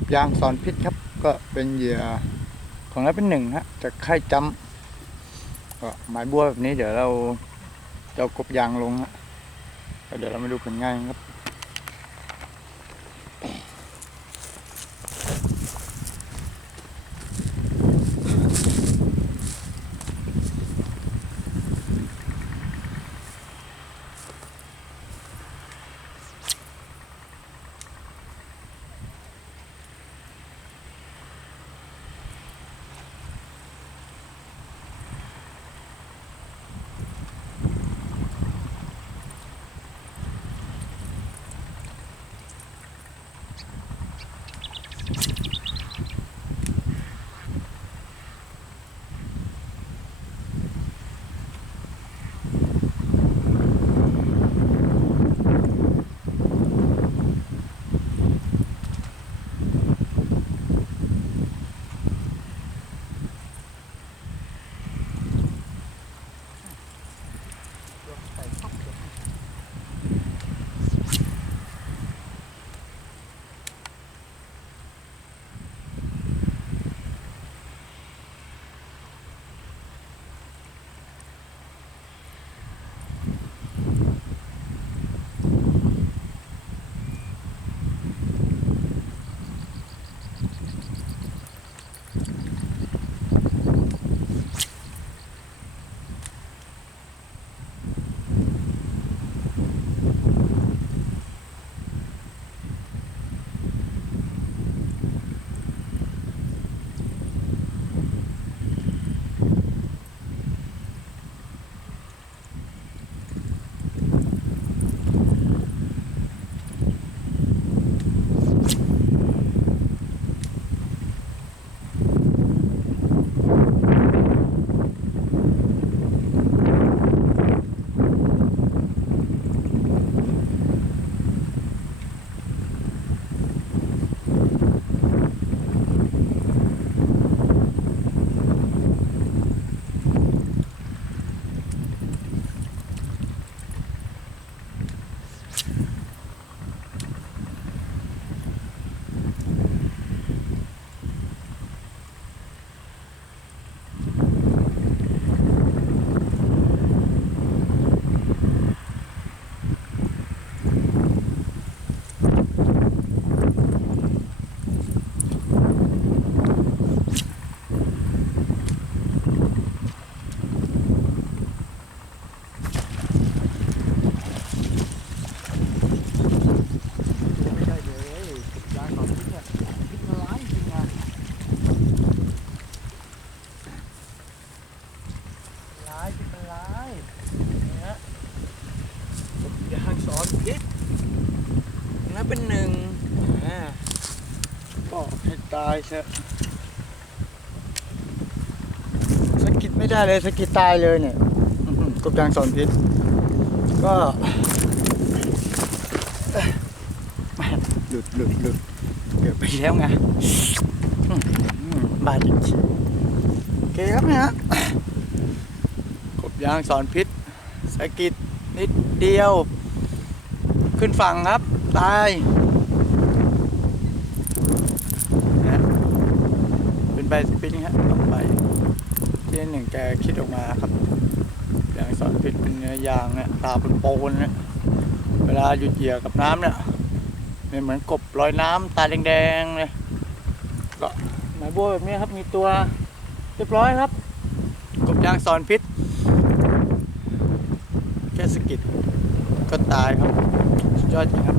บยางสอนพิษครับก็เป็นเหยื่อของเราเป็นหนึ่งฮะจากค่ายจำก็หมายบัวแบบนี้เดี๋ยวเราจะเอากบยางลงฮะเดี๋ยวเรามาดูผลงานครับสอนพิษนะเป็นหนึ่งก็ให้ตายเถอะสะกิดไม่ได้เลยสะกิดตายเลยเนี่ยกบยางสอนพิษก็หลุดเกือบไปแล้วไงบาดจริงโอเคครับนะฮะกบยางสอนพิษสะกิดนิดเดียวขึ้นฝั่งครับตายนะเป็นใบสปริงฮะต้องไปที่หนึ่งแกคิดออกมาครับยางสอนพิษเป็นเนื้อยางเนี่ยตาเป็นโปนเนี่ยเวลาหยุดเหยื่อกับน้ำเนี่ยเป็นเหมือนกบลอยน้ำตาแดงๆเลยก็หมายบัวแบบนี้ครับมีตัวเรียบร้อยครับกบยางสอนพิษแค่สกิดก็ตายครับสุดยอดจริงครับ